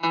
Yo,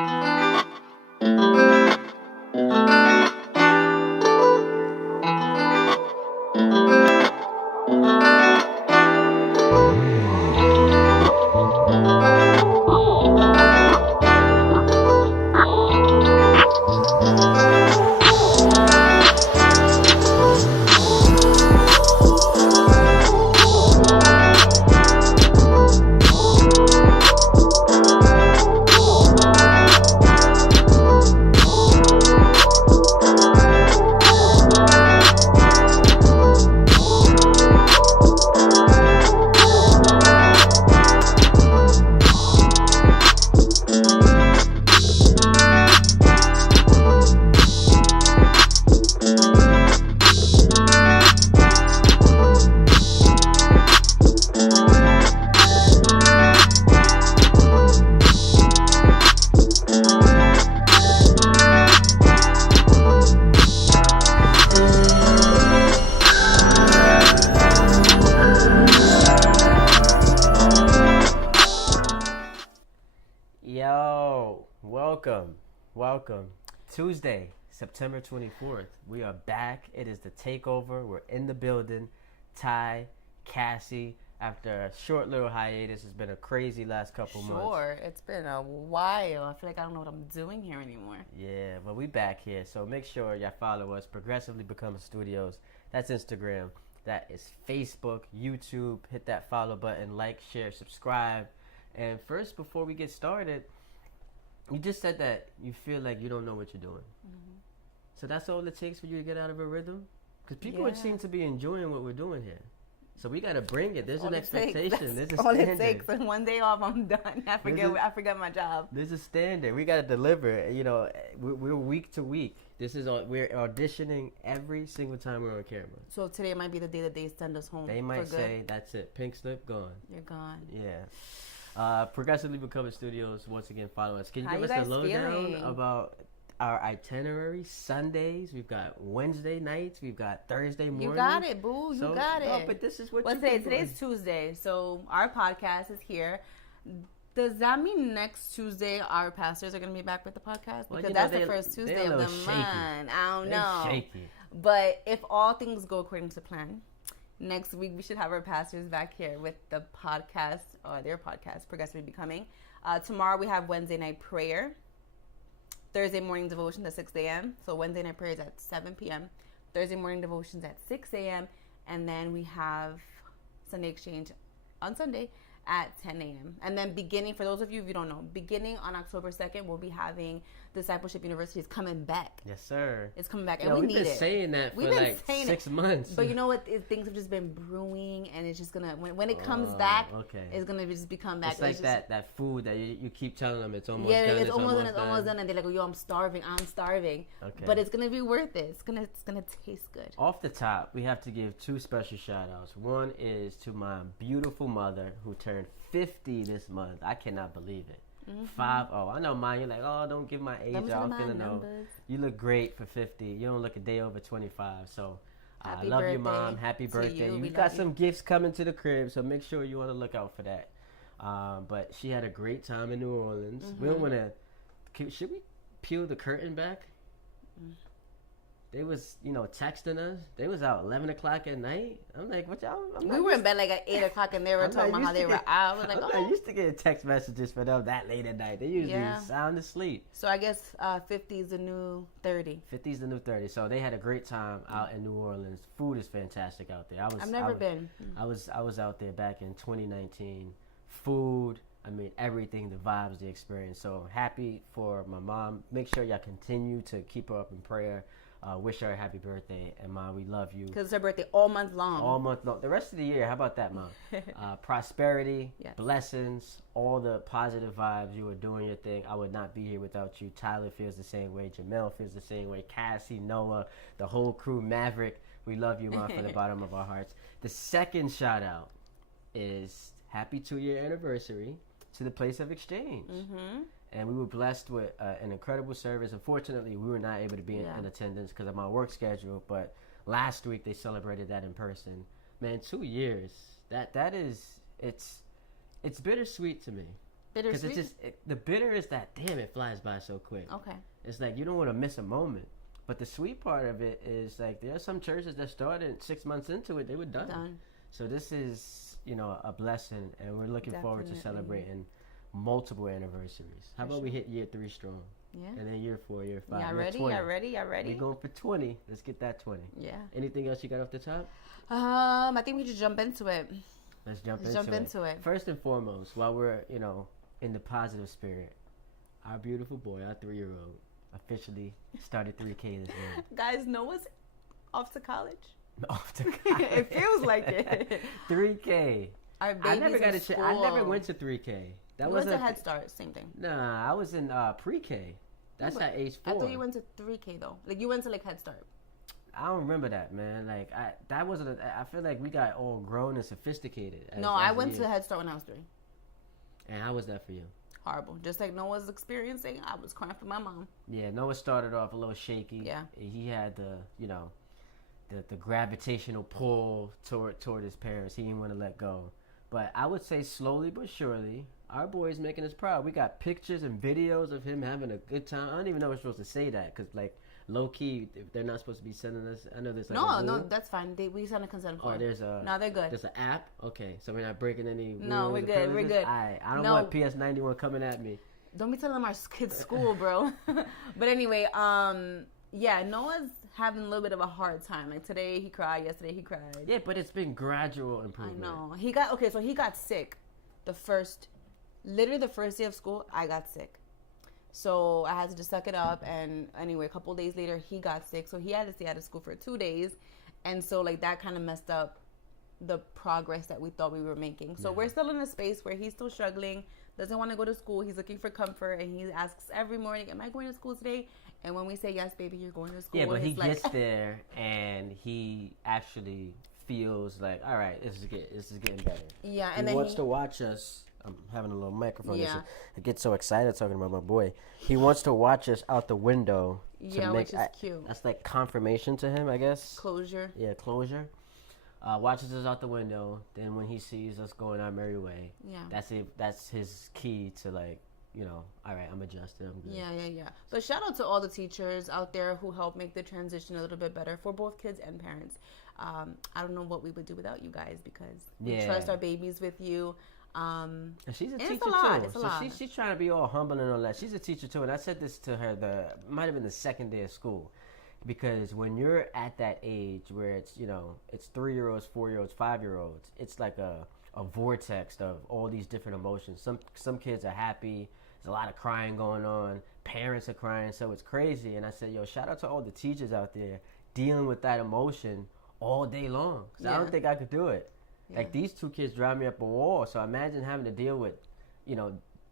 welcome. Tuesday, September 24th. We are back. It is the takeover. We're in the building. Ty, Cassie, after a short little hiatus, it's been a crazy last couple months. Sure, it's been a while. I feel like I don't know what I'm doing here anymore. Yeah, but we back here. So make sure y'all follow us, Progressively Becoming Studios. That's Instagram. That is Facebook, YouTube. Hit that follow button, like, share, subscribe. And first, before we get started, you just said that you feel like you don't know what you're doing. Mm-hmm. So that's all it takes for you to get out of a rhythm? Because people would seem to be enjoying what we're doing here. So we got to bring it. There's an expectation. There's a standard. All it takes. And one day off, I'm done. I forget my job. There's a standard. We got to deliver. You know, we're week to week. We're auditioning every single time we're on camera. So today might be the day that they send us home. They might say, that's it. Pink slip, gone. You're gone. Yeah. Progressively Becoming Studios. Once again, follow us. Can you give us a lowdown about our itinerary? Sundays, we've got Wednesday nights, we've got Thursday morning. You got it, boo. You got it. No, but this is what Today's Tuesday, so our podcast is here. Does that mean next Tuesday our pastors are going to be back with the podcast? Because that's the first Tuesday of the month. I don't know. Shaky. But if all things go according to plan, next week we should have our pastors back here with the podcast, or their podcast, Progressively Becoming. Tomorrow we have Wednesday night prayer. Thursday morning devotions at 6 a.m. So Wednesday night prayer is at 7 p.m. Thursday morning devotions at 6 a.m. And then we have Sunday exchange on Sunday at 10 a.m. And then beginning, for those of you if you don't know, beginning on October 2nd, we'll be having Discipleship University is coming back. Yes, sir. It's coming back, and we need it. We've been saying that for like 6 months. But you know what? Things have just been brewing, and it's just going to, when it comes back, it's going to just become back. It's like that food that you keep telling them it's almost done. Yeah, it's almost done. And they're like, yo, I'm starving. Okay. But it's going to be worth it. It's going to taste good. Off the top, we have to give two special shout-outs. One is to my beautiful mother who turned 50 this month. I cannot believe it. 50. I know mine. You're like, oh, don't give my age out. I'm feeling old. You look great for 50. You don't look a day over 25. So I love you, Mom. Happy birthday. You got some gifts coming to the crib, so make sure you want to look out for that. But she had a great time in New Orleans. Mm-hmm. We don't want to. Should we peel the curtain back? They was, texting us. They was out 11 o'clock at night. I'm like, what y'all? We were in bed like at 8 o'clock, and they were talking about how they were out. I was like, I used to get text messages for them that late at night. They usually sound asleep. So I guess 50 is the new 30. 50 is the new 30. So they had a great time out in New Orleans. Food is fantastic out there. I've never been. I was out there back in 2019. Food. I mean, everything, the vibes, the experience. So happy for my mom. Make sure y'all continue to keep her up in prayer. Wish her a happy birthday, and Mom, we love you. Because it's her birthday all month long. All month long. The rest of the year, how about that, Mom? Prosperity, blessings, all the positive vibes. You are doing your thing. I would not be here without you. Tyler feels the same way. Jamel feels the same way. Cassie, Noah, the whole crew, Maverick. We love you, Mom, from the bottom of our hearts. The second shout out is happy 2-year anniversary to the Place of Exchange. Mm-hmm. And we were blessed with an incredible service. Unfortunately, we were not able to be in attendance because of my work schedule. But last week, they celebrated that in person. Man, 2 years. That is, it's bittersweet to me. Bittersweet? Because the bitter is that, damn, it flies by so quick. Okay. It's like you don't want to miss a moment. But the sweet part of it is like there are some churches that started 6 months into it, they were done. So this is, a blessing, and we're looking forward to celebrating multiple anniversaries. How about we hit year 3 strong? Yeah. And then year 4, year 5. Y'all ready? We're going for 20. Let's get that 20. Yeah. Anything else you got off the top? I think we just jump into it. Let's jump into it. First and foremost, while we're, in the positive spirit, our beautiful boy, our 3-year-old, officially started 3K this morning. Guys, Noah's off to college. Off to college. It feels like it. 3K. Our baby's I never went to 3K. That was a Head Start, same thing. Nah, I was in pre-K. That's at age 4. I thought you went to 3K though. Like you went to like Head Start. I don't remember that, man. Like I feel like we got all grown and sophisticated. I went to Head Start when I was 3. And how was that for you? Horrible. Just like Noah's experiencing, I was crying for my mom. Yeah, Noah started off a little shaky. Yeah. He had the gravitational pull toward his parents. He didn't want to let go. But I would say slowly but surely, our boy's making us proud. We got pictures and videos of him having a good time. I don't even know if we're supposed to say that because, like, low key, they're not supposed to be sending us. I know there's like no, that's fine. We sent a consent form. No, they're good. There's an app. Okay, so we're not breaking any. No, we're good. We're good. I don't want PS91 coming at me. Don't be telling them our kids' school, bro. But anyway, yeah, Noah's having a little bit of a hard time. Like today he cried, yesterday he cried. Yeah, but it's been gradual improvement. I know. So he got sick. Literally the first day of school, I got sick. So I had to just suck it up. And anyway, a couple days later, he got sick. So he had to stay out of school for 2 days. And so like that kind of messed up the progress that we thought we were making. So we're still in a space where he's still struggling, doesn't want to go to school. He's looking for comfort. And he asks every morning, am I going to school today? And when we say, yes, baby, you're going to school. Yeah, but he gets there and he actually feels like, all right, this is getting better. Yeah, and he wants to watch us. I'm having a little microphone. Yeah. I get so excited talking about my boy. He wants to watch us out the window. Which is cute. That's like confirmation to him, I guess. Closure. Yeah, closure. Watches us out the window. Then when he sees us going our merry way, that's his key to like, all right, I'm adjusted. I'm good. Yeah. But shout out to all the teachers out there who help make the transition a little bit better for both kids and parents. I don't know what we would do without you guys because we trust our babies with you. And she's a teacher too. She's trying to be all humble and all that. She's a teacher too, and I said this to her. Might have been the second day of school, because when you're at that age where it's it's 3-year-olds, 4-year-olds, 5-year-olds, it's like a vortex of all these different emotions. Some kids are happy. There's a lot of crying going on. Parents are crying, so it's crazy. And I said, shout out to all the teachers out there dealing with that emotion all day long. Because I don't think I could do it. Yeah. Like, these 2 kids drive me up a wall. So imagine having to deal with,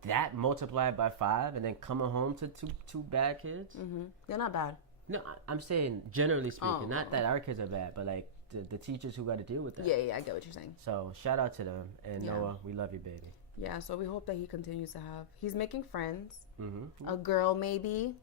that multiplied by 5 and then coming home to two bad kids. Mm-hmm. They're not bad. No, I'm saying generally speaking. Not that our kids are bad, but like the teachers who got to deal with that. Yeah, I get what you're saying. So shout out to them. And Noah, we love you, baby. Yeah, so we hope that he continues to he's making friends. Mm-hmm. A girl maybe.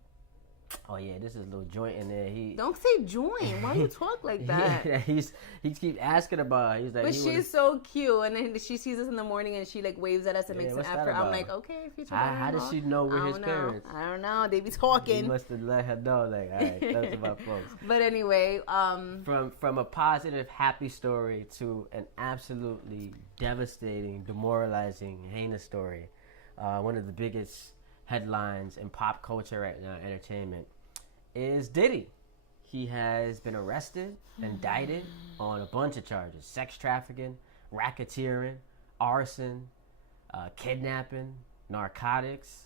Oh yeah, this is a little joint in there. Don't say joint. Why you talk like that? Yeah, he keeps asking about her. He's like, but she's so cute, and then she sees us in the morning and she like waves at us and makes an effort. I'm like, okay, future. How does she know we're his parents? I don't know. They be talking. You must have let her know. Like, all right, that's about folks. But anyway, from a positive, happy story to an absolutely devastating, demoralizing, heinous story. One of the biggest headlines in pop culture right now, entertainment, is Diddy. He has been arrested, indicted on a bunch of charges: sex trafficking, racketeering, arson, kidnapping, narcotics.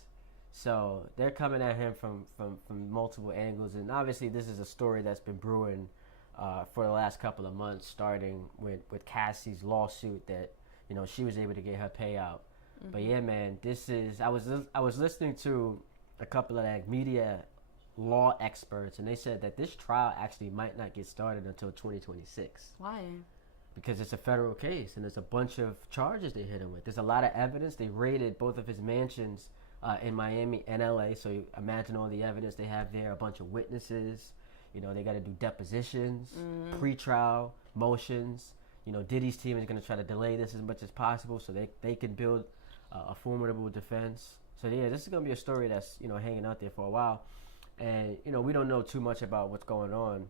So they're coming at him from multiple angles, and obviously this is a story that's been brewing for the last couple of months, starting with Cassie's lawsuit that she was able to get her payout. Mm-hmm. But yeah, man, this is. I was listening to a couple of like media law experts, and they said that this trial actually might not get started until 2026. Why? Because it's a federal case, and there's a bunch of charges they hit him with. There's a lot of evidence. They raided both of his mansions in Miami and LA. So you imagine all the evidence they have there. A bunch of witnesses. They got to do depositions, pre-trial motions. Diddy's team is going to try to delay this as much as possible so they can build a formidable defense. So yeah, this is gonna be a story that's hanging out there for a while, and we don't know too much about what's going on,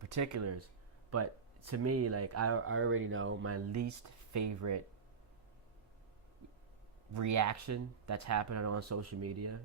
particulars, but to me, like I already know my least favorite reaction that's happening on social media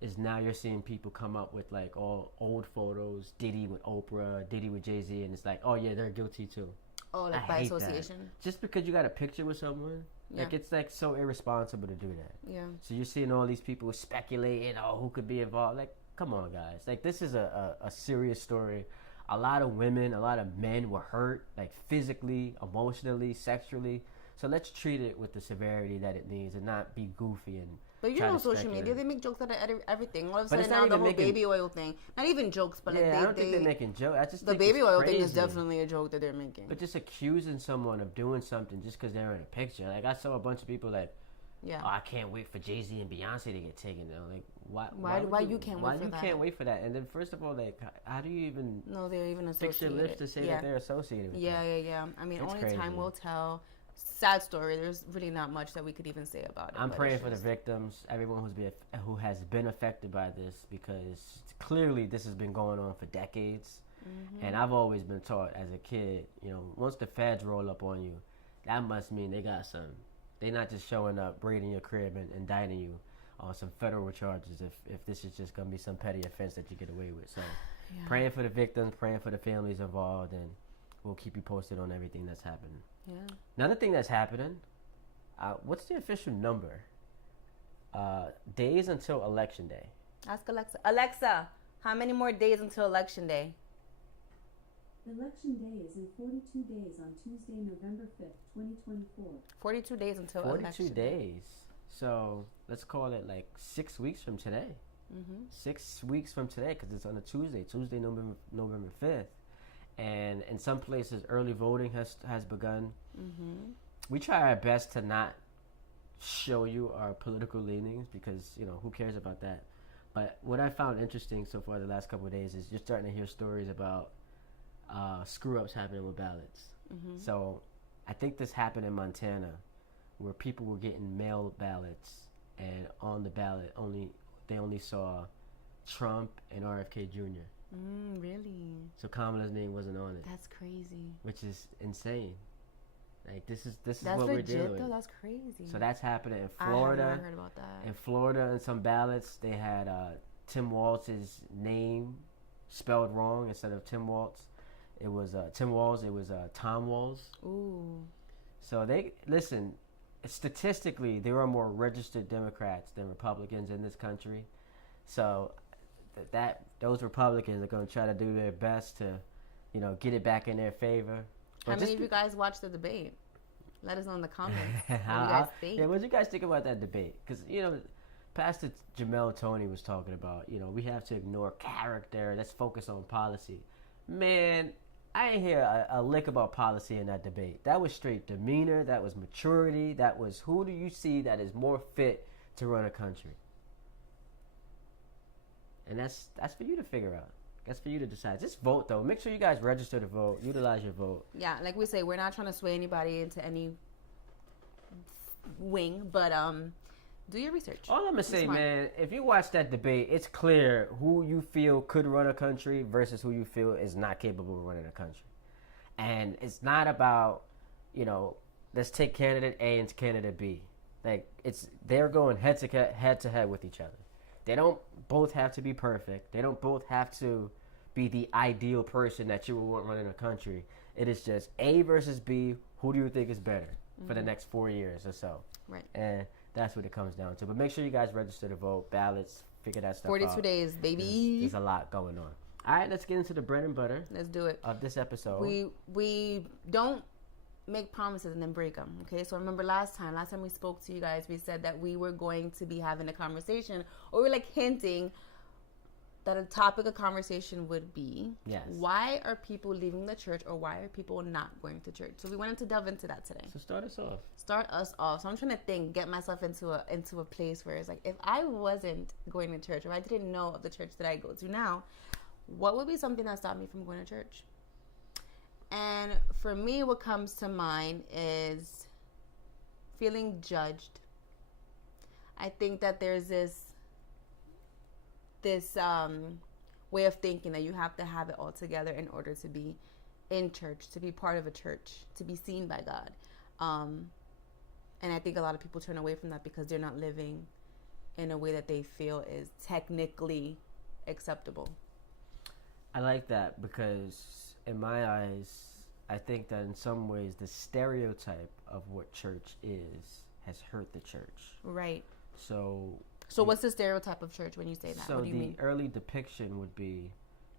is now you're seeing people come up with like all old photos, Diddy with Oprah, Diddy with Jay-Z, and it's like, oh yeah, they're guilty too. Oh, like by association. That. Just because you got a picture with someone, like it's like so irresponsible to do that. Yeah. So you're seeing all these people speculating, oh, who could be involved? Like, come on, guys. Like this is a serious story. A lot of women, a lot of men were hurt, like physically, emotionally, sexually. So let's treat it with the severity that it needs and not be goofy and. But social media, they make jokes out of everything. All of a sudden now the whole baby oil thing. Not even jokes, but I don't think they're making jokes. I just the think baby oil crazy. thing is definitely a joke that they're making. But just accusing someone of doing something just because they're in a picture. Like I saw a bunch of people like, oh, I can't wait for Jay-Z and Beyonce to get taken down. Like why you can't wait for that? Why you can't wait for that? And then first of all, like how do you even they're even fix your lips to say that they're associated with that? Yeah. I mean, it's only crazy. Time will tell. Sad story. There's really not much that we could even say about it. I'm praying for the victims, everyone who has been affected by this, because clearly this has been going on for decades. Mm-hmm. And I've always been taught as a kid, once the feds roll up on you, that must mean they got some. They're not just showing up, raiding your crib and indicting you on some federal charges if this is just going to be some petty offense that you get away with. So praying for the victims, praying for the families involved, and we'll keep you posted on everything that's happening. Yeah. Another thing that's happening, what's the official number? Days until Election Day. Ask Alexa. Alexa, how many more days until Election Day? Election Day is in 42 days on Tuesday, November 5th, 2024. 42 days until election. 42 days. So let's call it like 6 weeks from today. Mm-hmm. 6 weeks from today, because it's on a Tuesday, November 5th. And in some places, early voting has begun. Mm-hmm. We try our best to not show you our political leanings because, who cares about that? But what I found interesting so far the last couple of days is you're starting to hear stories about screw-ups happening with ballots. Mm-hmm. So I think this happened in Montana where people were getting mail ballots, and on the ballot they only saw Trump and RFK Jr. Really? So Kamala's name wasn't on it. That's crazy. Which is insane. Like this is what we're dealing with. Though. That's crazy. So that's happening in Florida. I haven't heard about that. In Florida, in some ballots, they had Tim Walz's name spelled wrong instead of Tim Walz. It was Tim Walz. It was Tom Walz. Ooh. So listen. Statistically, there are more registered Democrats than Republicans in this country. So those Republicans are going to try to do their best to, get it back in their favor. How many of you guys watched the debate? Let us know in the comments what you guys think. Yeah, what do you guys think about that debate? Because, Pastor Jamel Tony was talking about, we have to ignore character. Let's focus on policy. Man, I ain't hear a lick about policy in that debate. That was straight demeanor. That was maturity. That was who do you see that is more fit to run a country? And that's for you to figure out. That's for you to decide. Just vote, though. Make sure you guys register to vote. Utilize your vote. Yeah, like we say, we're not trying to sway anybody into any wing, but do your research. All I'm going to say, man, if you watch that debate, it's clear who you feel could run a country versus who you feel is not capable of running a country. And it's not about, let's take candidate A and candidate B. Like, they're going head to head with each other. They don't both have to be perfect. They don't both have to be the ideal person that you would want running a country. It is just A versus B. Who do you think is better for the next 4 years or so? Right. And that's what it comes down to. But make sure you guys register to vote, ballots, figure that stuff 42 out. 42 days, baby. There's a lot going on. All right, let's get into the bread and butter. Let's do it. Of this episode. We don't make promises and then break them, okay? So remember last time we spoke to you guys, we said that we were going to be having a conversation, or we were like hinting that a topic of conversation would be, why are people leaving the church, or why are people not going to church? So we wanted to delve into that today. So start us off. So I'm trying to get myself into a place where it's like, if I wasn't going to church, or I didn't know of the church that I go to now, what would be something that stopped me from going to church? And for me, what comes to mind is feeling judged I think that there's this way of thinking that you have to have it all together in order to be in church, to be part of a church, to be seen by God. And I think a lot of people turn away from that because they're not living in a way that they feel is technically acceptable. I like that because in my eyes, I think that in some ways the stereotype of what church is has hurt the church. Right. So what's the stereotype of church when you say that? So what do you mean? The early depiction would be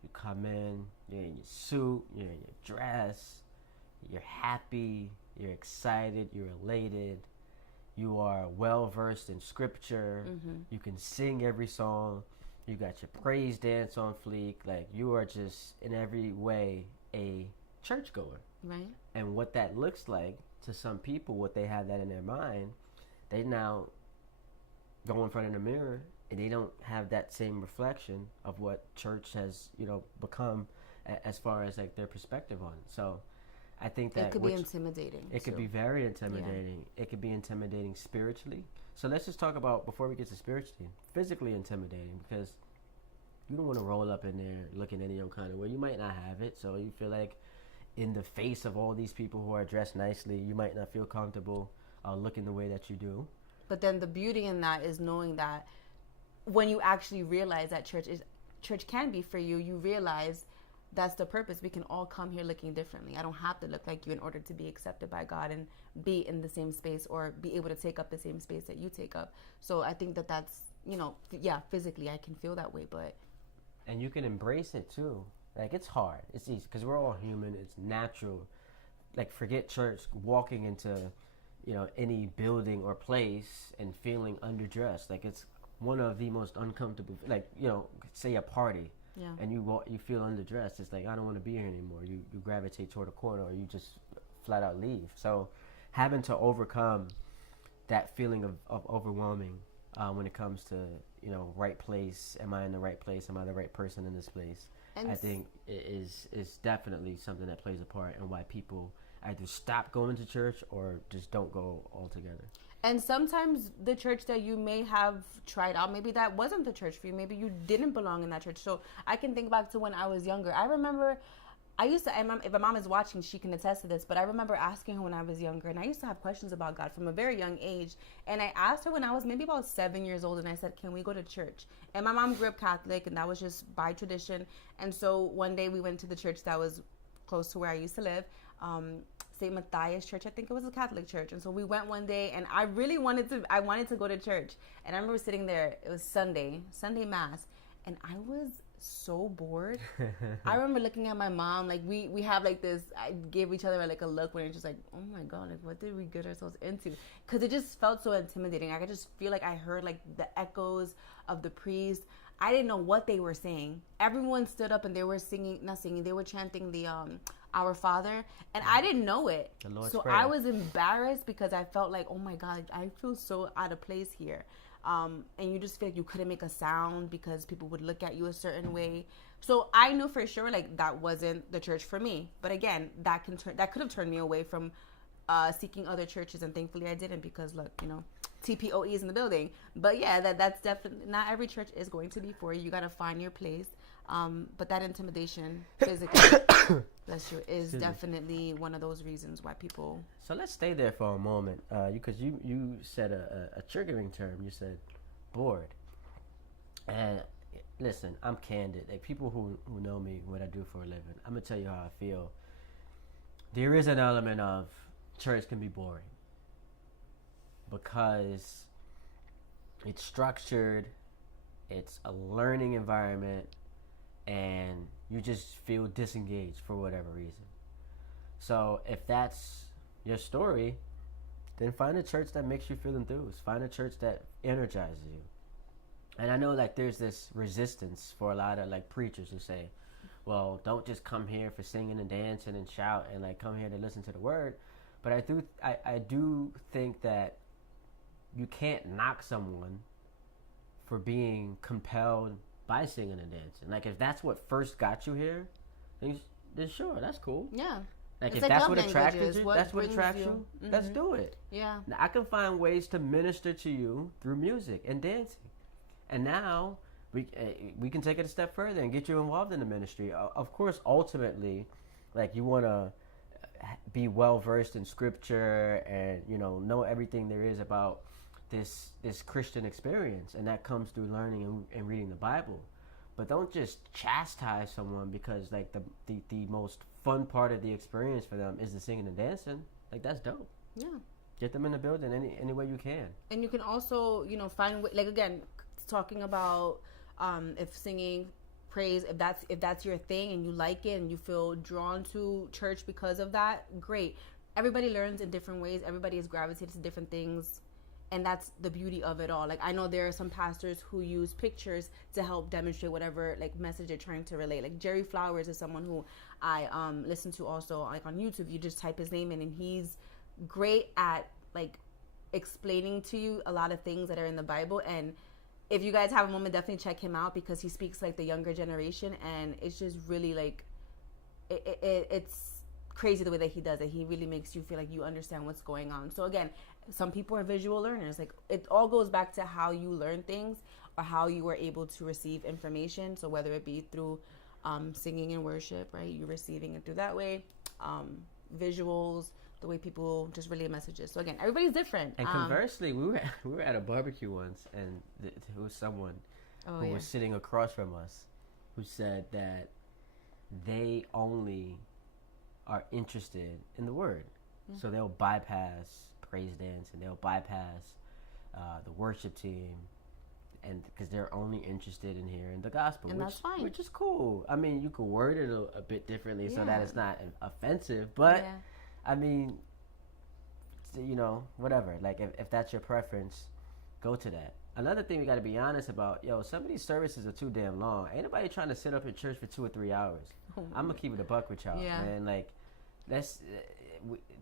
you come in, you're in your suit, you're in your dress, you're happy, you're excited, you're elated, you are well versed in scripture, you can sing every song, you got your praise dance on fleek, like you are just in every way a churchgoer. Right. And what that looks like to some people, what they have that in their mind, they now go in front of the mirror and they don't have that same reflection of what church has, become as far as like their perspective on it. So I think that it could be intimidating. It could be very intimidating. Yeah. It could be intimidating spiritually. So let's just talk about, before we get to spiritually, physically intimidating, because you don't want to roll up in there looking any kind of way. You might not have it, so you feel like in the face of all these people who are dressed nicely, you might not feel comfortable looking the way that you do. But then the beauty in that is knowing that when you actually realize that church can be for you, you realize that's the purpose. We can all come here looking differently. I don't have to look like you in order to be accepted by God and be in the same space or be able to take up the same space that you take up. So I think that's, physically I can feel that way, but. And you can embrace it too. Like, it's hard. It's easy because we're all human. It's natural. Like, forget church, walking into, any building or place and feeling underdressed. Like, it's one of the most uncomfortable, like, say a party. Yeah. And you feel underdressed. It's like, I don't want to be here anymore. You gravitate toward a corner or you just flat out leave. So having to overcome that feeling of overwhelming when it comes to, right place. Am I in the right place? Am I the right person in this place? And I think it is definitely something that plays a part in why people either stop going to church or just don't go altogether. And sometimes the church that you may have tried out, maybe that wasn't the church for you. Maybe you didn't belong in that church. So I can think back to when I was younger. I remember if my mom is watching, she can attest to this, but I remember asking her when I was younger, and I used to have questions about God from a very young age. And I asked her when I was maybe about 7 years old, and I said, can we go to church? And my mom grew up Catholic, and that was just by tradition. And so one day we went to the church that was close to where I used to live, St. Matthias Church. I think it was a Catholic church. And so we went one day, and I really wanted to go to church. And I remember sitting there, it was Sunday Mass, and I was so bored. I remember looking at my mom, like we have like this, I gave each other like a look when it's just like, oh my God, like what did we get ourselves into? Because it just felt so intimidating. I could just feel like I heard like the echoes of the priest. I didn't know what they were saying. Everyone stood up and they were they were chanting the Our Father, and I didn't know it. So Prayer. I was embarrassed because I felt like, oh my God, I feel so out of place here. And you just feel like you couldn't make a sound because people would look at you a certain way. So I knew for sure like that wasn't the church for me. But again, that could have turned me away from seeking other churches, and thankfully I didn't, because look, TPOE is in the building. But yeah, that's definitely, not every church is going to be for you. You got to find your place. But that intimidation physically, bless you, is definitely one of those reasons why people. So let's stay there for a moment, because you said a triggering term. You said bored. And listen, I'm candid. Like, people who know me, what I do for a living, I'm gonna tell you how I feel. There is an element of church can be boring because it's structured, it's a learning environment, and you just feel disengaged for whatever reason. So if that's your story, then find a church that makes you feel enthused. Find a church that energizes you. And I know like there's this resistance for a lot of like preachers who say, well, don't just come here for singing and dancing and shout, and like come here to listen to the word. But I do think that you can't knock someone for being compelled by singing and dancing. Like, if that's what first got you here, then sure, that's cool. Yeah. Like It's if like that's love what attracted languages. you, What that's what brings attracts you. you. Let's do it. Yeah. Now, I can find ways to minister to you through music and dancing, and now we can take it a step further and get you involved in the ministry. Of course, ultimately, like you want to be well versed in scripture and know everything there is about this Christian experience, and that comes through learning and reading the Bible. But don't just chastise someone because like the most fun part of the experience for them is the singing and dancing. Like that's dope. Yeah. Get them in the building any way you can. And you can also find like again talking about if singing praise, if that's your thing and you like it and you feel drawn to church because of that, great. Everybody learns in different ways. Everybody is gravitated to different things, and that's the beauty of it all. Like I know there are some pastors who use pictures to help demonstrate whatever like message they're trying to relate. Like Jerry Flowers is someone who I listen to also like on YouTube. You just type his name in and he's great at like explaining to you a lot of things that are in the Bible. And if you guys have a moment, definitely check him out because he speaks like the younger generation, and it's just really like it's crazy the way that he does it. He really makes you feel like you understand what's going on. So again, some people are visual learners. Like it all goes back to how you learn things or how you were able to receive information. So whether it be through singing and worship, right? You're receiving it through that way. Visuals, the way people just relay messages. So again, everybody's different. And conversely, we were at a barbecue once, and there was someone who was sitting across from us who said that they only are interested in the word. Mm-hmm. So they'll bypass praise dance and they'll bypass the worship team, and because they're only interested in hearing the gospel, and that's fine, which is cool. I mean, you could word it a bit differently so that it's not offensive, but I mean, whatever. Like if that's your preference, go to that. Another thing we got to be honest about, some of these services are too damn long. Ain't nobody trying to sit up in church for 2 or 3 hours. I'm gonna keep it a buck with y'all, man. Like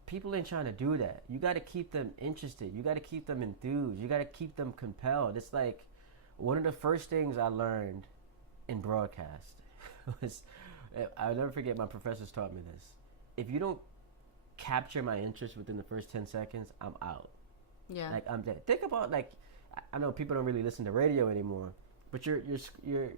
people ain't trying to do that. You got to keep them interested. You got to keep them enthused. You got to keep them compelled. It's like one of the first things I learned in broadcast was, I'll never forget, my professors taught me this. If you don't capture my interest within the first 10 seconds, I'm out. Yeah. Like I'm dead. Think about, like, I know people don't really listen to radio anymore, but you're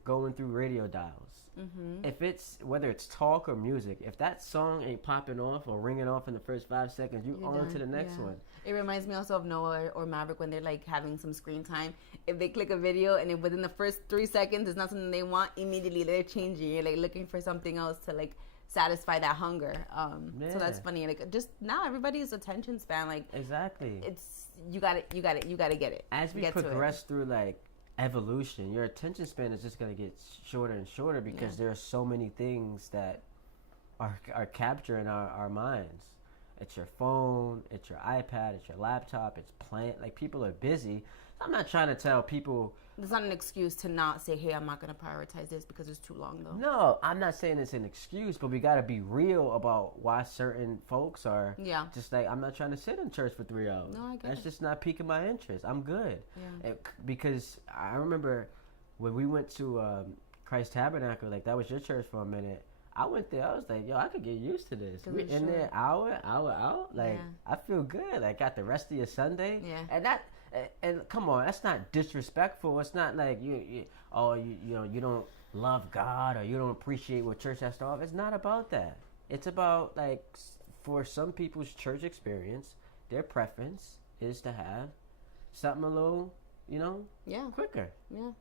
going through radio dials. Mm-hmm. If it's, whether it's talk or music, if that song ain't popping off or ringing off in the first 5 seconds, you're on to the next one. It reminds me also of Noah or Maverick when they're like having some screen time. If they click a video and if within the first 3 seconds it's not something they want, immediately they're changing. You're like looking for something else to like satisfy that hunger. So that's funny. Like just now everybody's attention span, like exactly. It's you gotta get it. As we progress through like evolution, your attention span is just gonna get shorter and shorter because there are so many things that are capturing our minds. It's your phone, it's your iPad, it's your laptop, it's plant. Like people are busy. I'm not trying to tell people. It's not an excuse to not say, hey, I'm not going to prioritize this because it's too long, though. No, I'm not saying it's an excuse, but we got to be real about why certain folks are just like, I'm not trying to sit in church for 3 hours. No, I get That's it. just not piquing my interest. I'm good. Yeah. Because I remember when we went to Christ Tabernacle, like that was your church for a minute. I went there. I was like, I could get used to this. We're in there hour out. Like, I feel good. Like, got the rest of your Sunday. Yeah. And come on, that's not disrespectful. It's not like you don't love God or you don't appreciate what church has to offer. It's not about that. It's about, like, for some people's church experience, their preference is to have something a little, quicker. Yeah.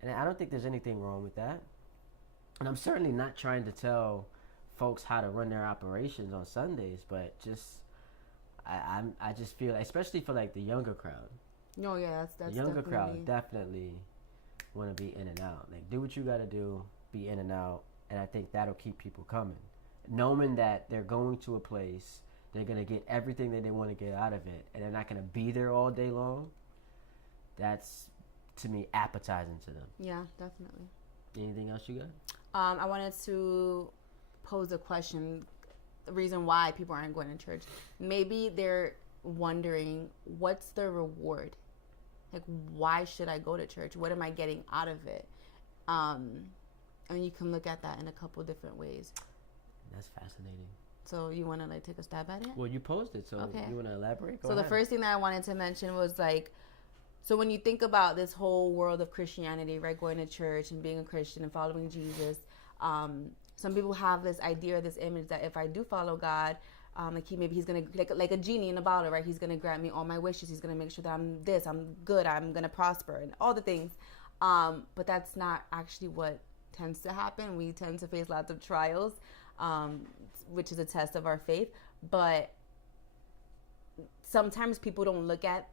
And I don't think there's anything wrong with that. And I'm certainly not trying to tell folks how to run their operations on Sundays, but just I just feel, especially for like the younger crowd. No, yeah, that's the younger crowd definitely want to be in and out. Like, do what you got to do, be in and out, and I think that'll keep people coming, knowing that they're going to a place, they're gonna get everything that they want to get out of it, and they're not gonna be there all day long. That's, to me, appetizing to them. Yeah, definitely. Anything else you got? I wanted to pose a question. The reason why people aren't going to church. Maybe they're wondering, what's the reward? Like, why should I go to church? What am I getting out of it? And you can look at that in a couple different ways. That's fascinating. So you want to like take a stab at it? Well, you posed it, so you want to elaborate? Go ahead. The first thing that I wanted to mention was like, so when you think about this whole world of Christianity, right, going to church and being a Christian and following Jesus, some people have this idea, this image that if I do follow God, maybe he's gonna like a genie in a bottle, right? He's gonna grant me all my wishes. He's gonna make sure that I'm good, I'm gonna prosper, and all the things. But that's not actually what tends to happen. We tend to face lots of trials, which is a test of our faith. But sometimes people don't look at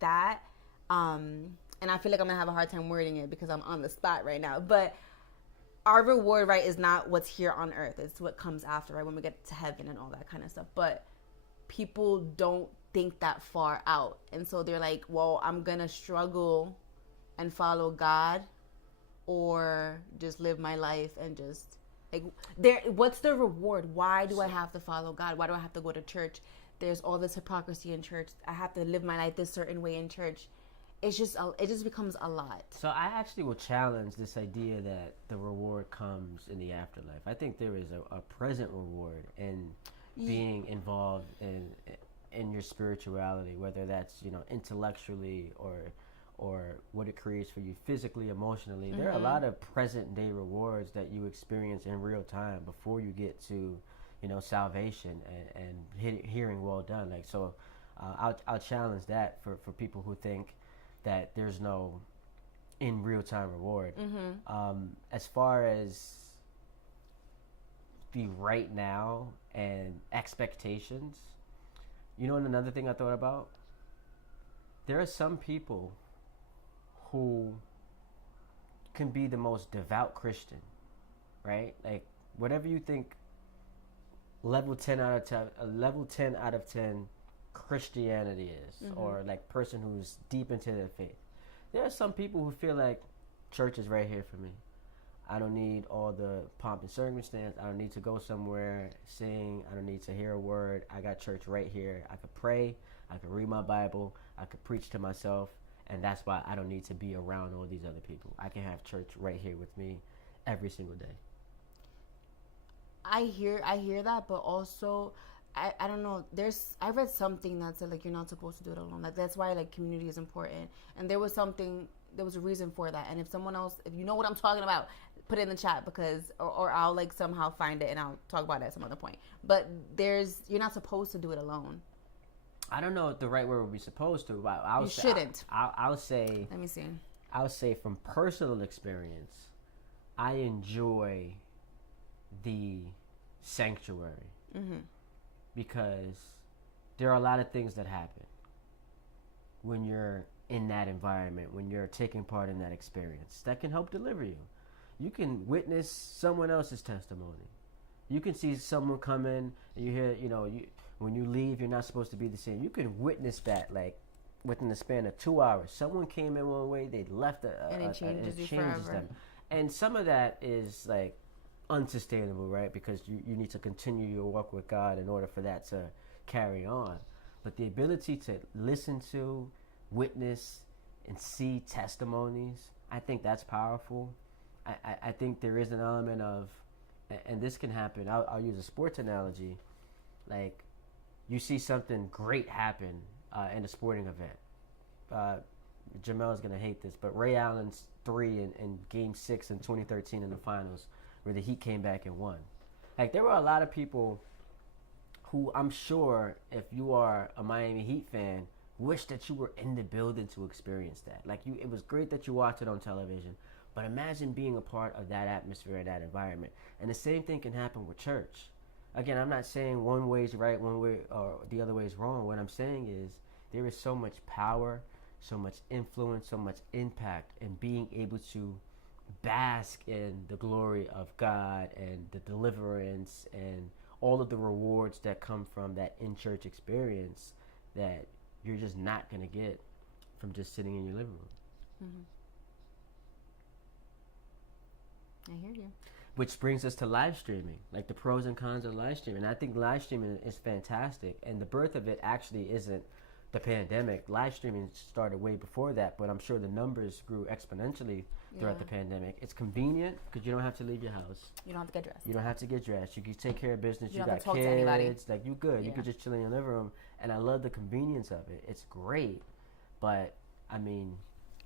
that. And I feel like I'm gonna have a hard time wording it because I'm on the spot right now. But our reward, right, is not what's here on earth. It's what comes after, right, when we get to heaven and all that kind of stuff. But people don't think that far out. And so they're like, well, I'm going to struggle and follow God or just live my life and just, like, what's the reward? Why do I have to follow God? Why do I have to go to church? There's all this hypocrisy in church. I have to live my life this certain way in church. It just becomes a lot. So I actually will challenge this idea that the reward comes in the afterlife. I think there is a present reward in being involved in your spirituality, whether that's, you know, intellectually or what it creates for you physically, emotionally. There are a lot of present day rewards that you experience in real time before you get to, you know, salvation and hearing well done. Like, so I'll challenge that for people who think that there's no in real time reward. As far as the right now and expectations, you know, and another thing I thought about, there are some people who can be the most devout Christian, right? Like, whatever you think level 10 out of 10 Christianity is, or like person who's deep into their faith. There are some people who feel like church is right here for me. I don't need all the pomp and circumstance. I don't need to go somewhere, sing. I don't need to hear a word. I got church right here. I could pray. I could read my Bible. I could preach to myself. And that's why I don't need to be around all these other people. I can have church right here with me every single day. I hear that, but also I don't know. I read something that said like you're not supposed to do it alone. Like that's why like community is important. And there was a reason for that. And if someone else, if you know what I'm talking about, put it in the chat because or I'll like somehow find it and I'll talk about it at some other point. But you're not supposed to do it alone. I don't know if the right word would be supposed to, but you shouldn't. I'll say. Let me see. I'll say from personal experience, I enjoy the sanctuary because there are a lot of things that happen when you're in that environment, when you're taking part in that experience that can help deliver you. You can witness someone else's testimony. You can see someone come in and you hear, when you leave, you're not supposed to be the same. You can witness that, like, within the span of 2 hours. Someone came in one way, they left and it changes you forever. them. And some of that is, like, unsustainable, right? Because you need to continue your walk with God in order for that to carry on. But the ability to listen to, witness, and see testimonies, I think that's powerful. I think there is an element of, and this can happen, I'll use a sports analogy, like you see something great happen in a sporting event. Jamel's going to hate this, but Ray Allen's 3 in Game 6 in 2013 in the finals where the Heat came back and won. Like, there were a lot of people who I'm sure, if you are a Miami Heat fan, wish that you were in the building to experience that. Like, it was great that you watched it on television, but imagine being a part of that atmosphere and that environment. And the same thing can happen with church. Again, I'm not saying one way is right, one way or the other way is wrong. What I'm saying is there is so much power, so much influence, so much impact in being able to bask in the glory of God and the deliverance and all of the rewards that come from that in-church experience that you're just not going to get from just sitting in your living room. I hear you. Which brings us to live streaming, like the pros and cons of live streaming. I think live streaming is fantastic, and the birth of it actually isn't the pandemic. Live streaming started way before that, but I'm sure the numbers grew exponentially throughout the pandemic. It's convenient because you don't have to leave your house. You don't have to get dressed. You don't have to get dressed. You can take care of business. You You don't have got to talk kids. to anybody. Like, you good. Yeah. You could just chill in your living room. And I love the convenience of it. It's great. But, I mean,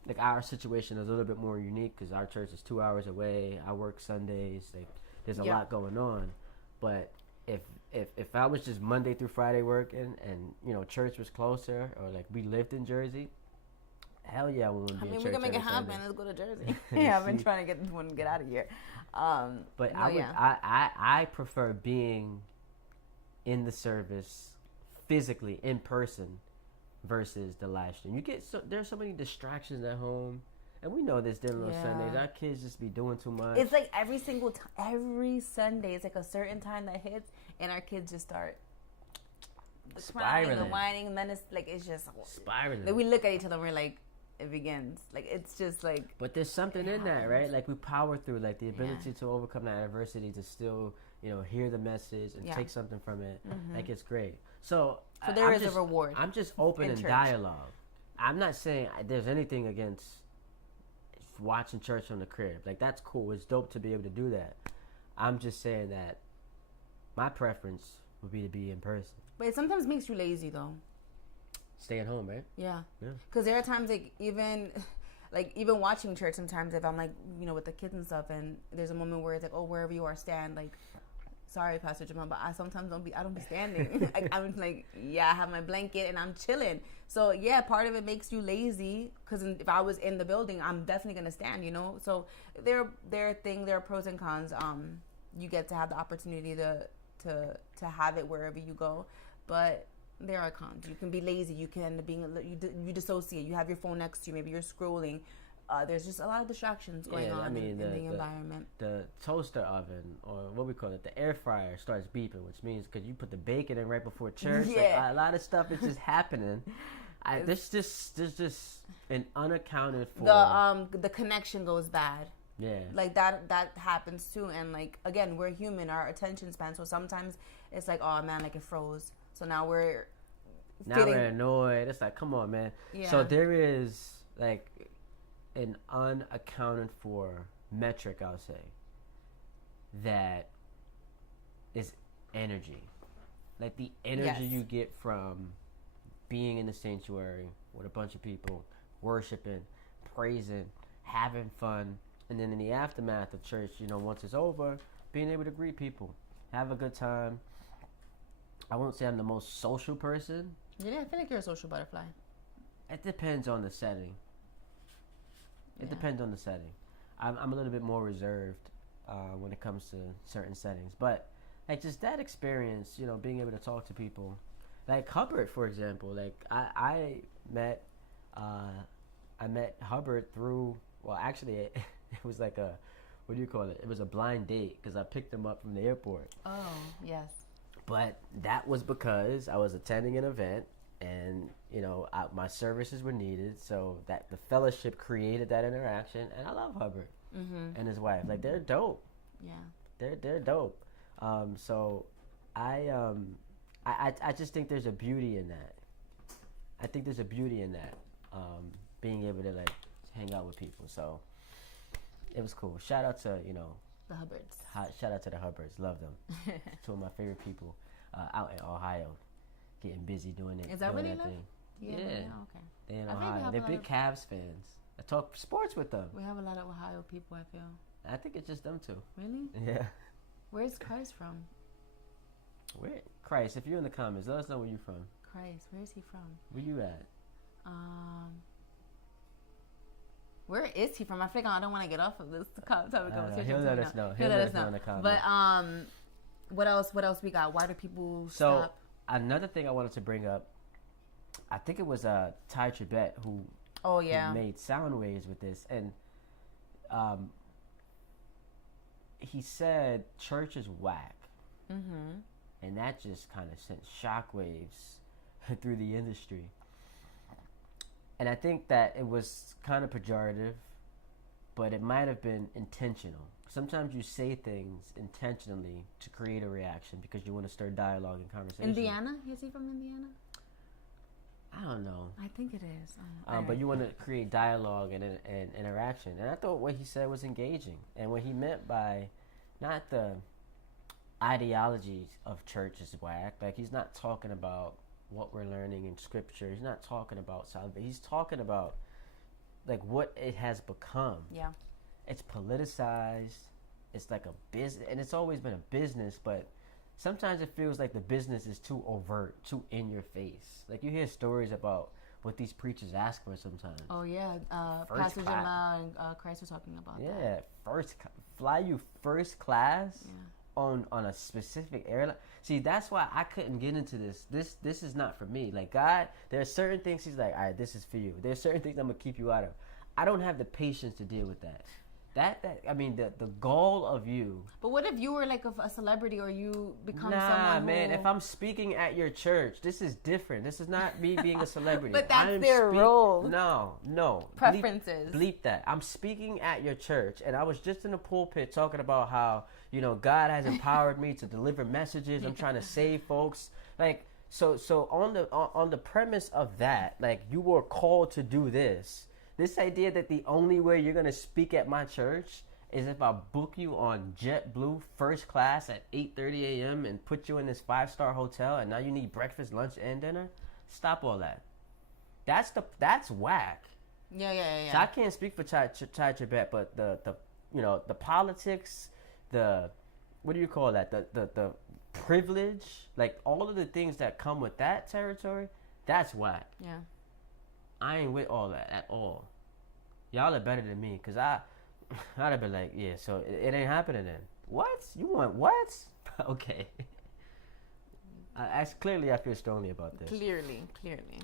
like, our situation is a little bit more unique because our church is 2 hours away. I work Sundays. Like, there's a lot going on. But if I was just Monday through Friday working and, you know, church was closer or, like, we lived in Jersey, hell yeah, I wouldn't be in church. We can make it happen. Sunday. Let's go to Jersey. Yeah, I've been trying to get out of here. But I prefer being in the service physically in person versus the live stream. There's so many distractions at home, and we know this during those Sundays. Our kids just be doing too much. It's like every Sunday, it's like a certain time that hits, and our kids just start crying and whining, and then it's just spiraling. Like, we look at each other and we're like, it begins. Like, it's just like. But there's something in that, right? Like, we power through, like, the ability to overcome that adversity, to still, you know, hear the message and take something from it. Like, it's great. So there is a reward. I'm just open in dialogue. I'm not saying there's anything against watching church from the crib. Like, that's cool. It's dope to be able to do that. I'm just saying that my preference would be to be in person. But it sometimes makes you lazy, though. Stay at home, right? Yeah. Because there are times, like, even watching church, sometimes if I'm, like, you know, with the kids and stuff, and there's a moment where it's like, oh, wherever you are, stand. Like, sorry, Pastor Jamal, but I sometimes don't be standing. I'm like, yeah, I have my blanket and I'm chilling. So yeah, part of it makes you lazy because if I was in the building, I'm definitely gonna stand, you know. So there are pros and cons. You get to have the opportunity to have it wherever you go, but there are cons. You can be lazy. You can end up being you dissociate. You have your phone next to you. Maybe you're scrolling. There's just a lot of distractions going on in the environment. The toaster oven, or what we call it, the air fryer, starts beeping, which means because you put the bacon in right before church. Like, a lot of stuff is just happening. There's just an unaccounted for. The connection goes bad. Yeah. Like that happens too, and like again, we're human. Our attention span. So sometimes it's like, oh man, like it froze. So now we're annoyed. It's like, come on, man. Yeah. So there is like an unaccounted for metric, I'll say, that is energy. Like the energy you get from being in the sanctuary with a bunch of people, worshiping, praising, having fun, and then in the aftermath of church, you know, once it's over, being able to greet people, have a good time. I won't say I'm the most social person. Yeah, I feel like you're a social butterfly. It depends on the setting. It depends on the setting. I'm a little bit more reserved when it comes to certain settings. But, like, just that experience, you know, being able to talk to people. Like, Hubbard, for example. Like, I met Hubbard through, well, actually, it was like a, what do you call it? It was a blind date because I picked him up from the airport. Oh, yes. But that was because I was attending an event. And, you know, my services were needed, so that the fellowship created that interaction. And I love Hubbard and his wife. Like, they're dope. Yeah. They're dope. So I just think there's a beauty in that. I think there's a beauty in that, being able to, like, hang out with people. So it was cool. Shout out to, you know, the Hubbards. Shout out to the Hubbards. Love them. Two of my favorite people out in Ohio. Getting busy doing it. Is that where they live? Yeah. Okay. They're in Ohio. They're big Cavs fans. I talk sports with them. We have a lot of Ohio people, I feel. I think it's just them two. Really? Yeah. Where's Christ from? Where? Christ, if you're in the comments, let us know where you're from. Christ, where is he from? Where you at? Where is he from? I think I don't want to get off of this topic of conversation. He'll let us know. He'll let us know in the comments. But what else we got? Why do people stop? Another thing I wanted to bring up, I think it was Ty Trebet who made sound waves with this, and he said church is whack, and that just kind of sent shockwaves through the industry. And I think that it was kind of pejorative, but it might have been intentional. Sometimes you say things intentionally to create a reaction because you want to stir dialogue and conversation. Indiana? Is he from Indiana? I don't know. I think it is. But you want to create dialogue and interaction. And I thought what he said was engaging. And what he meant by not the ideologies of church is whack. Like, he's not talking about what we're learning in scripture. He's not talking about salvation. He's talking about, like, what it has become. Yeah. It's politicized. It's like a business. And it's always been a business, but sometimes it feels like the business is too overt, too in your face. Like, you hear stories about what these preachers ask for sometimes. Oh, yeah. Pastor Jamal and Christ were talking about that. Yeah, fly you first class on a specific airline. See, that's why I couldn't get into this. This is not for me. Like, God, there are certain things he's like, all right, this is for you. There's certain things I'm going to keep you out of. I don't have the patience to deal with that. I mean, the goal of you. But what if you were like a celebrity, or you become someone Nah, man, if I'm speaking at your church, this is different. This is not me being a celebrity. But that's their role. No. Preferences. Bleep that. I'm speaking at your church, and I was just in the pulpit talking about how, God has empowered me to deliver messages. I'm trying to save folks. Like, so on the premise of that, like, you were called to do this. This idea that the only way you're going to speak at my church is if I book you on JetBlue first class at 8:30 a.m. and put you in this 5-star hotel, and now you need breakfast, lunch, and dinner. Stop all that. That's whack. Yeah. So I can't speak for Chai Chibet, but the politics, what do you call that? The privilege, like all of the things that come with that territory, that's whack. Yeah. I ain't with all that at all. Y'all are better than me, because I'd have been like, yeah, so it ain't happening then. What? You want what? Okay. Clearly I feel strongly about this. Clearly.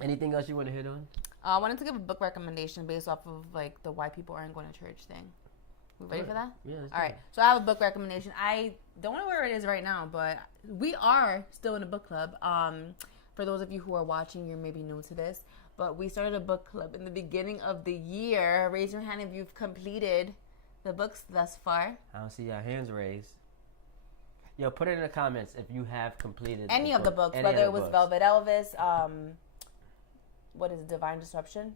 Anything else you want to hit on? I wanted to give a book recommendation based off of, like, the why people aren't going to church thing. We ready for that? Yeah. All right. So I have a book recommendation. I don't know where it is right now, but we are still in a book club. For those of you who are watching, you're maybe new to this. But we started a book club in the beginning of the year. Raise your hand if you've completed the books thus far. I don't see your hands raised. Yo, put it in the comments if you have completed any of the books, whether it was Velvet Elvis, what is it, Divine Disruption?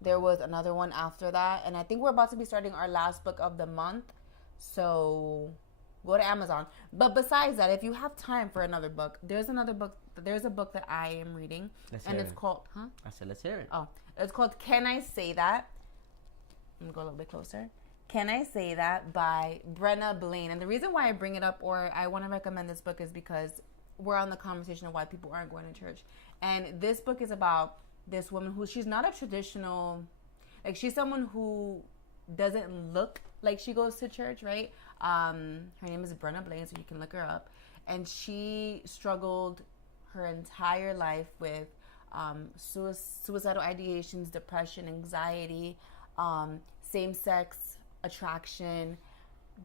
There was another one after that. And I think we're about to be starting our last book of the month. So go to Amazon. But besides that, if you have time for another book, there's a book that I am reading. It's called, I said, let's hear it. Oh, it's called Can I Say That? Let me go a little bit closer. Can I Say That by Brenna Blaine. And the reason why I bring it up, or I want to recommend this book, is because we're on the conversation of why people aren't going to church. And this book is about this woman who, she's not a traditional, like, she's someone who doesn't look like she goes to church, right? Her name is Brenna Blaine, so you can look her up. And she struggled her entire life with suicidal ideations, depression, anxiety, same-sex attraction,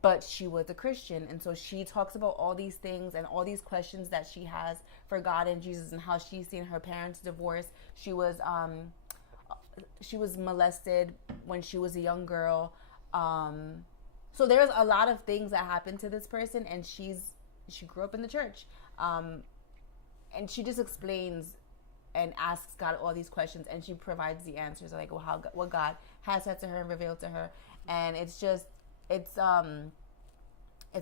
but she was a Christian. And so she talks about all these things and all these questions that she has for God and Jesus, and how she's seen her parents divorce. She was molested when she was a young girl. So there's a lot of things that happened to this person, and she grew up in the church. And she just explains and asks God all these questions, and she provides the answers, like what God has said to her and revealed to her. And it's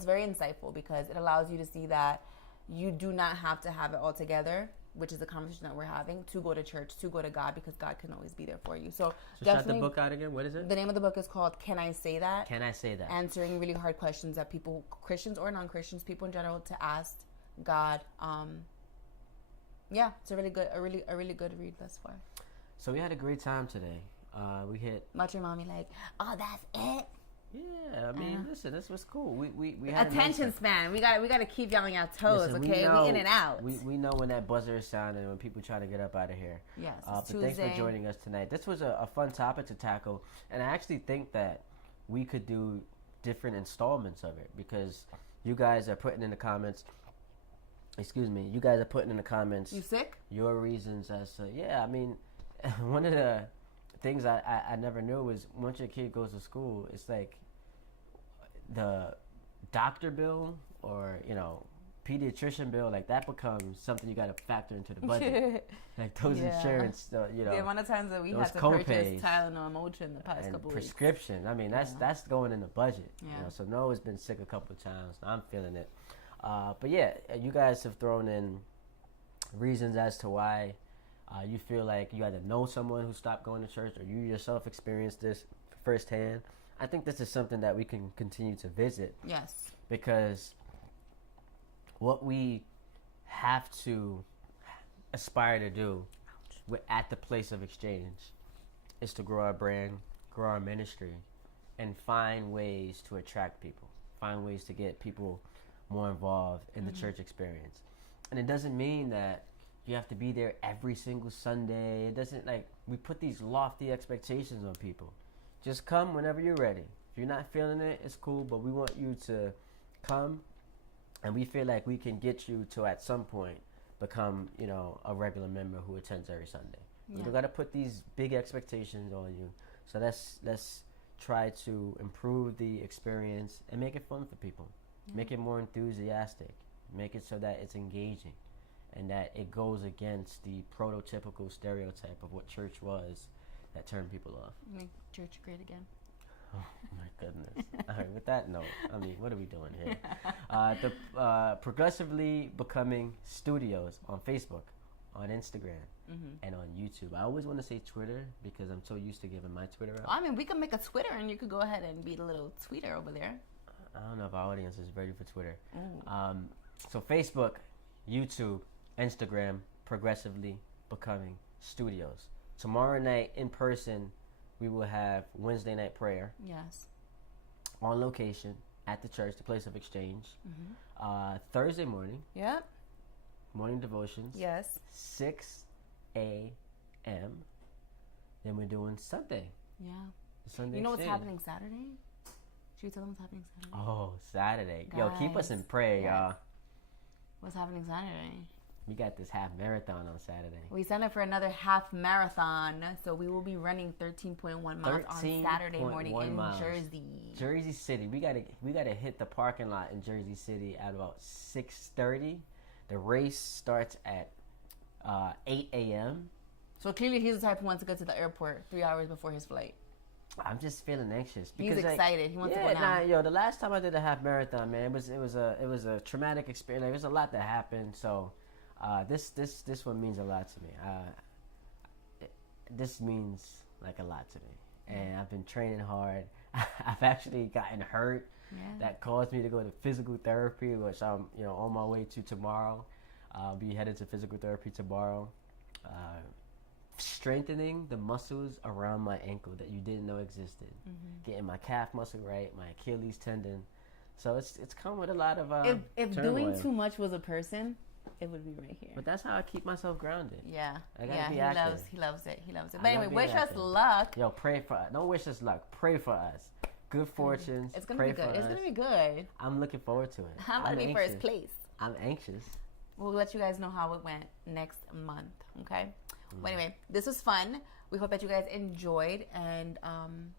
very insightful, because it allows you to see that you do not have to have it all together, which is the conversation that we're having, to go to church, to go to God, because God can always be there for you. So shout the book out again. What is it? The name of the book is called Can I Say That? Can I Say That? Answering really hard questions that people, Christians or non-Christians, people in general, to ask God. Yeah, it's a really good read thus far. So we had a great time today. We hit. Much your mommy like, oh, that's it. Yeah, I mean, listen, this was cool. We had attention span. We got to keep y'all on your toes, listen, okay? We in and out. We know when that buzzer is sounding, when people try to get up out of here. Yes, but thanks for joining us tonight. This was a fun topic to tackle, and I actually think that we could do different installments of it, because you guys are putting in the comments. Excuse me. You guys are putting in the comments. You sick? Your reasons as to, yeah, I mean, one of the things I never knew was once your kid goes to school, it's like the doctor bill or, pediatrician bill, like that becomes something you got to factor into the budget. Like those insurance, you know, the amount of times that we had to purchase Tylenol, Motrin the past couple weeks. Prescriptions. I mean, that's going in the budget. Yeah. You know, so Noah's been sick a couple of times. I'm feeling it. But yeah, you guys have thrown in reasons as to why you feel like you either know someone who stopped going to church or you yourself experienced this firsthand. I think this is something that we can continue to visit. Yes. Because what we have to aspire to do at the place of exchange is to grow our brand, grow our ministry, and find ways to attract people, find ways to get people more involved in the church experience. And it doesn't mean that you have to be there every single Sunday. It doesn't, like, we put these lofty expectations on people. Just come whenever you're ready. If you're not feeling it, it's cool, but we want you to come, and we feel like we can get you to, at some point, become, you know, a regular member who attends every Sunday. Yeah. We don't got to put these big expectations on you. So let's try to improve the experience and make it fun for people. Make it more enthusiastic. Make it so that it's engaging and that it goes against the prototypical stereotype of what church was that turned people off. Make church great again. Oh my goodness. All right, with that note, I mean, what are we doing here? The Progressively Becoming Studios on Facebook, on Instagram, and on YouTube. I always want to say Twitter because I'm so used to giving my Twitter out. I mean, we can make a Twitter and you could go ahead and be a little tweeter over there. I don't know if our audience is ready for Twitter. So Facebook, YouTube, Instagram, Progressively Becoming Studios. Tomorrow night in person, we will have Wednesday night prayer. Yes. On location at the church, the place of exchange. Thursday morning. Yep. Morning devotions. Yes. 6 a.m. Then we're doing Sunday. Yeah. Sunday. You know what's happening Saturday? Should we tell them what's happening Saturday? Oh, Saturday. Guys, yo, keep us in prayer, y'all. What's happening Saturday? We got this half marathon on Saturday. We signed up for another half marathon, so we will be running 13.1 miles on Saturday morning in Jersey. Jersey City. We gotta hit the parking lot in Jersey City at about 6:30. The race starts at 8 a.m. So clearly he's the type who wants to go to the airport 3 hours before his flight. I'm just feeling anxious. He's excited. He wants to go now. Yo, the last time I did a half marathon, man, it was a traumatic experience. Like, there's a lot that happened, so this one means a lot to me. This means like a lot to me, and I've been training hard. I've actually gotten hurt. Yeah. That caused me to go to physical therapy, which I'm on my way to tomorrow. I'll be headed to physical therapy tomorrow. Strengthening the muscles around my ankle that you didn't know existed. Getting my calf muscle right, my Achilles tendon. So it's come with a lot of if doing too much was a person, it would be right here. But that's how I keep myself grounded. Yeah. I gotta be active. He loves it. But anyway, wish us luck. Yo, pray for us. Don't wish us luck. Pray for us. Good fortunes. It's gonna be good. It's gonna be good. I'm looking forward to it. I'm gonna be first place. I'm anxious. We'll let you guys know how it went next month. Okay. Well, anyway, this was fun. We hope that you guys enjoyed, and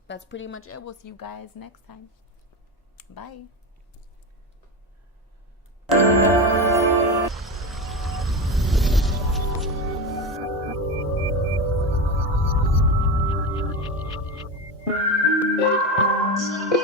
that's pretty much it. We'll see you guys next time. Bye. Thank you.